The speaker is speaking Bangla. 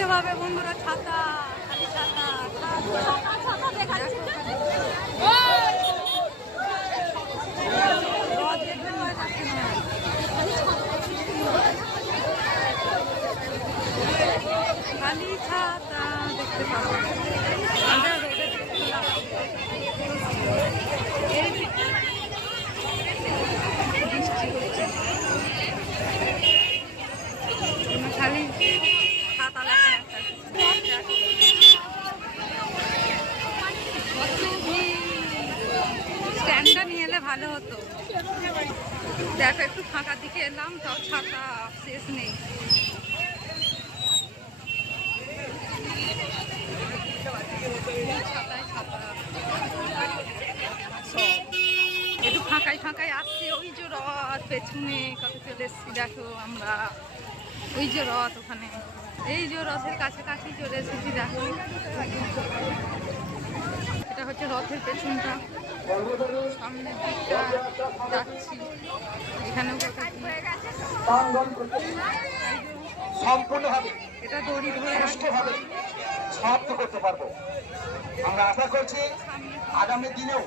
নিতে হবে বন্ধুরা, ছাতা ছাতা ছাতা দেখা যাচ্ছে। খালি ছাতা দেখতে পাবো। খালি ছাতা স্ট্যান্ডটা নিয়ে এলে ভালো হতো। দেখো একটু ফাঁকার দিকে এলাম, তাও ছাতা শেষ নেই। একটু ফাঁকায় ফাঁকায় আসছে। ওই যে রথ পেছনে কত চলে এসছি, দেখো আমরা ওই যে রথ ওখানে, এই যে রথের কাছাকাছি চলে এসেছি। দেখো এটা হচ্ছে রথের পেছনটা, সামনের দিকটা যাচ্ছি। এখানেও সম্পূর্ণভাবে এটা দড়ি ধরে সুষ্ঠুভাবে সমাপ্ত করতে পারবো। আমরা আশা করছি আগামী দিনেও